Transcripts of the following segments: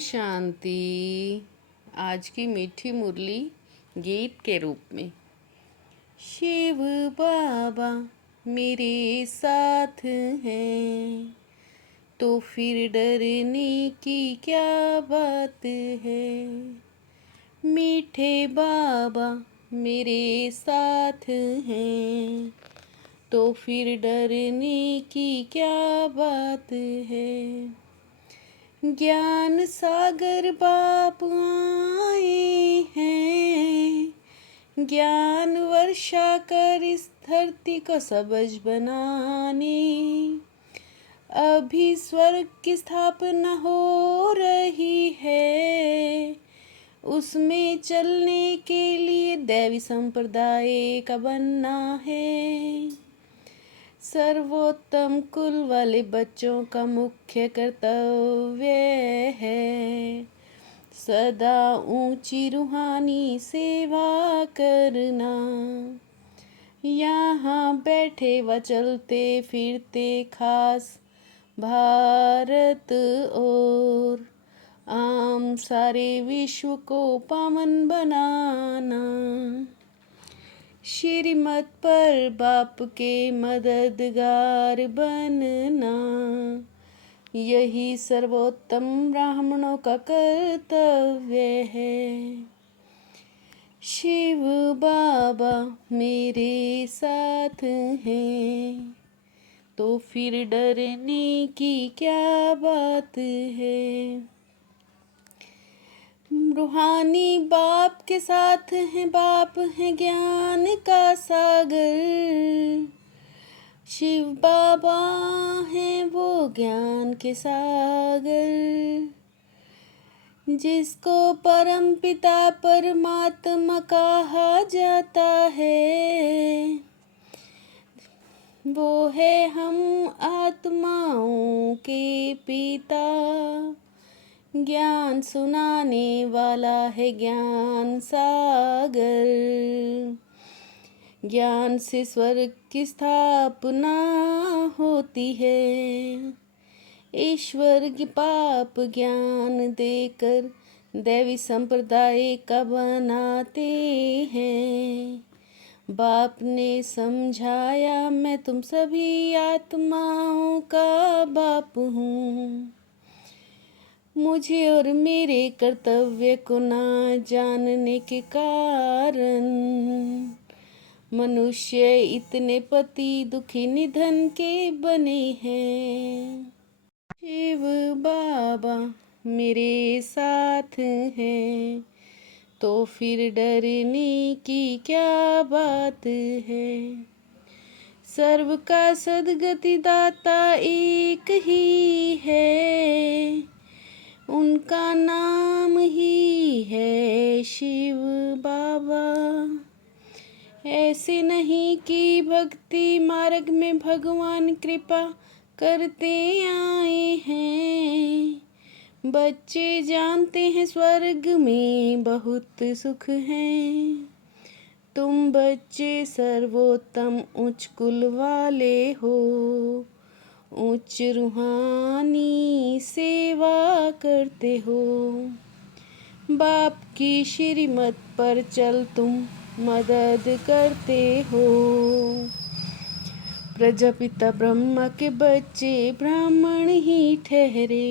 शांति। आज की मीठी मुरली गीत के रूप में। शिव बाबा मेरे साथ हैं तो फिर डरने की क्या बात है। मीठे बाबा मेरे साथ हैं तो फिर डरने की क्या बात है। ज्ञान सागर बाप आए हैं, ज्ञान वर्षा कर इस धरती को सबज बनाने। अभी स्वर्ग की स्थापना हो रही है, उसमें चलने के लिए दैवी संप्रदाय का बनना है। सर्वोत्तम कुल वाले बच्चों का मुख्य कर्तव्य है सदा ऊंची रूहानी सेवा करना। यहाँ बैठे व चलते फिरते खास भारत और आम सारे विश्व को पावन बनाना। श्रीमत पर बाप के मददगार बनना, यही सर्वोत्तम ब्राह्मणों का कर्तव्य है। शिव बाबा मेरे साथ हैं तो फिर डरने की क्या बात है। रूहानी बाप के साथ हैं, बाप है ज्ञान का सागर। शिव बाबा हैं वो ज्ञान के सागर, जिसको परम पिता परमात्मा कहा जाता है। वो है हम आत्माओं के पिता, ज्ञान सुनाने वाला है ज्ञान सागर। ज्ञान से स्वर्ग की स्थापना होती है, ईश्वर की पाप ज्ञान देकर दैवी संप्रदाय का बनाते हैं। बाप ने समझाया मैं तुम सभी आत्माओं का बाप हूँ। मुझे और मेरे कर्तव्य को ना जानने के कारण मनुष्य इतने पति दुखी निधन के बने हैं। शिव बाबा मेरे साथ हैं तो फिर डरने की क्या बात है। सर्व का सद्गति दाता एक ही है, उनका नाम ही है शिव बाबा। ऐसे नहीं कि भक्ति मार्ग में भगवान कृपा करते आए हैं। बच्चे जानते हैं स्वर्ग में बहुत सुख है। तुम बच्चे सर्वोत्तम उच्च कुल वाले हो, उच्च रूहानी सेवा करते हो। बाप की श्रीमत पर चल तुम मदद करते हो। प्रजापिता ब्रह्मा के बच्चे ब्राह्मण ही ठहरे।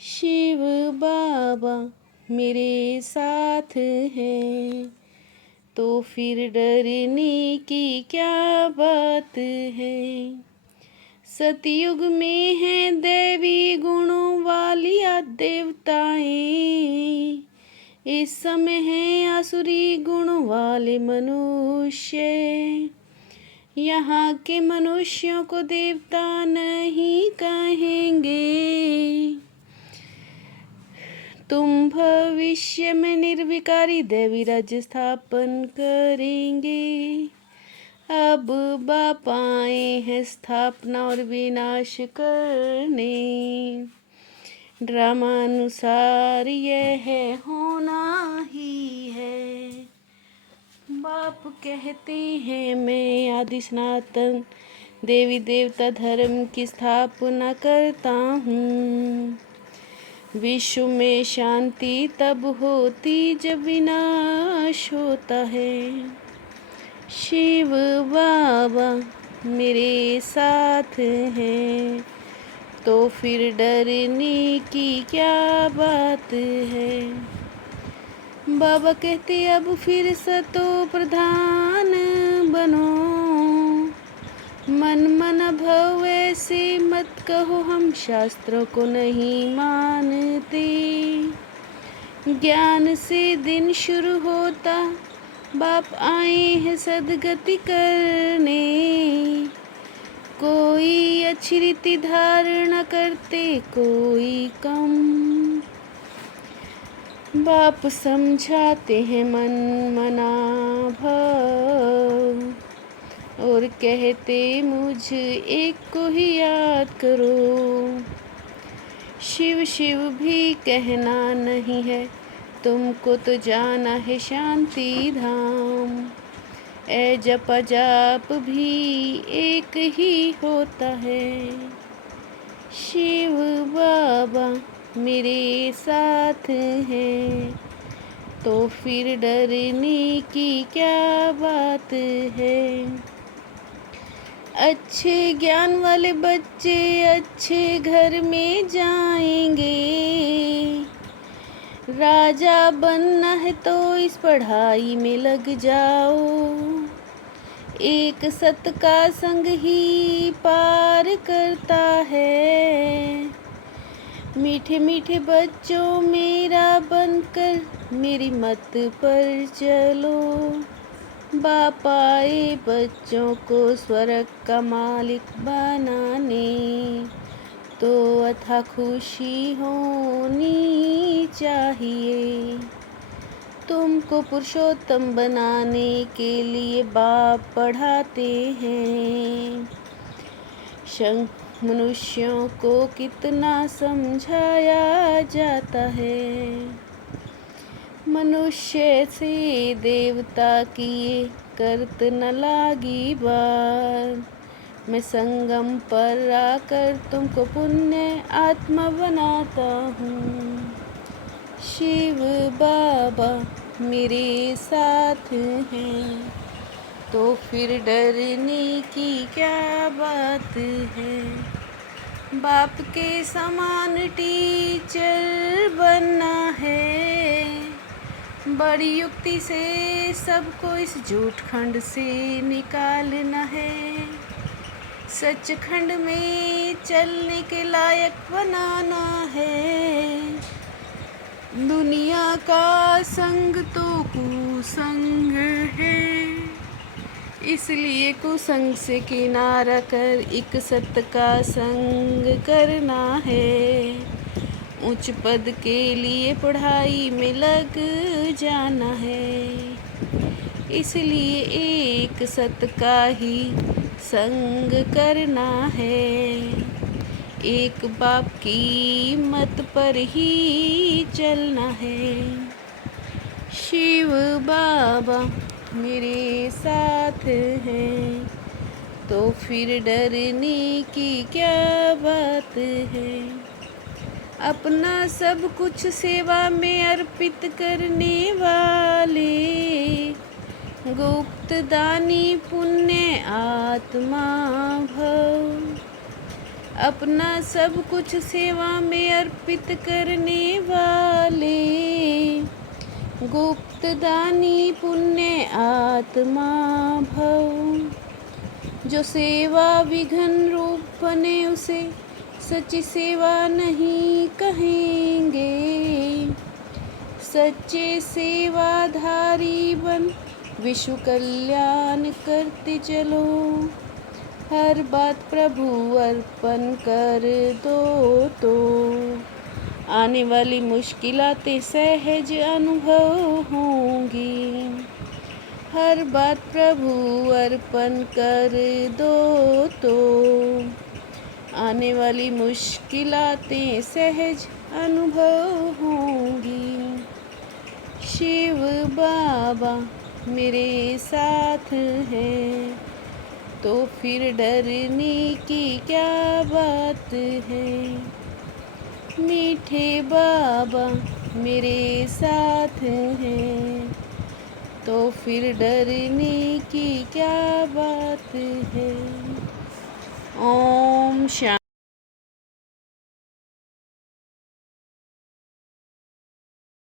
शिव बाबा मेरे साथ हैं तो फिर डरने की क्या बात है। सतयुग में है दैवी गुणों वाली देवताएं, इस समय है आसुरी गुणों वाले मनुष्य। यहाँ के मनुष्यों को देवता नहीं कहेंगे। तुम भविष्य में निर्विकारी दैवी राज्य स्थापन करेंगे। अब बाप आए हैं स्थापना और विनाश करने। ड्रामानुसार यह होना ही है। बाप कहते हैं मैं आदि सनातन देवी देवता धर्म की स्थापना करता हूँ। विश्व में शांति तब होती जब विनाश होता है। शिव बाबा मेरे साथ हैं, तो फिर डरने की क्या बात है। बाबा कहते अब फिर सतो प्रधान बनो, मन मन भव ऐसे मत कहो, हम शास्त्रों को नहीं मानते। ज्ञान से दिन शुरू होता, बाप आए हैं सदगति करने। कोई अच्छी रीति धारणा करते, कोई कम। बाप समझाते हैं मन मना भाव, और कहते मुझ एक को ही याद करो। शिव शिव भी कहना नहीं है, तुमको तो जाना है शांति धाम। ए जप जाप भी एक ही होता है। शिव बाबा मेरे साथ हैं, तो फिर डरने की क्या बात है। अच्छे ज्ञान वाले बच्चे अच्छे घर में जाएंगे। राजा बनना है तो इस पढ़ाई में लग जाओ। एक सत का संग ही पार करता है। मीठे मीठे बच्चों मेरा बनकर मेरी मत पर चलो। बाप आए बच्चों को स्वर्ग का मालिक बनाने, तो अथा खुशी होनी चाहिए। तुमको पुरुषोत्तम बनाने के लिए बाप पढ़ाते हैं। मनुष्यों को कितना समझाया जाता है। मनुष्य से देवता किए करत न लागी बात। मैं संगम पर आकर तुमको पुण्य आत्मा बनाता हूँ। शिव बाबा मेरे साथ हैं, तो फिर डरने की क्या बात है। बाप के समान टीचर बनना है। बड़ी युक्ति से सबको इस झूठ खंड से निकालना है। सच खंड में चलने के लायक बनाना है। दुनिया का संग तो कुसंग है, इसलिए कुसंग से किनारा कर एक सत का संग करना है। उच्च पद के लिए पढ़ाई में लग जाना है, इसलिए एक सत का ही संग करना है। एक बाप की मत पर ही चलना है। शिव बाबा मेरे साथ हैं, तो फिर डरने की क्या बात है। अपना सब कुछ सेवा में अर्पित करने वाले गुप्त दानी पुण्य आत्मा भव। अपना सब कुछ सेवा में अर्पित करने वाले गुप्त दानी पुण्य आत्मा भव। जो सेवा विघ्न रूप बने उसे सच्ची सेवा नहीं कहेंगे। सच्चे सेवाधारी बन विश्व कल्याण करते चलो। हर बात प्रभु अर्पण कर दो, तो आने वाली मुश्किलातें सहज अनुभव होंगी। हर बात प्रभु अर्पण कर दो, तो आने वाली मुश्किलातें सहज अनुभव होंगी। शिव बाबा मेरे साथ हैं, तो फिर डरने की क्या बात है। मीठे बाबा मेरे साथ हैं, तो फिर डरने की क्या बात है। ओम शांति।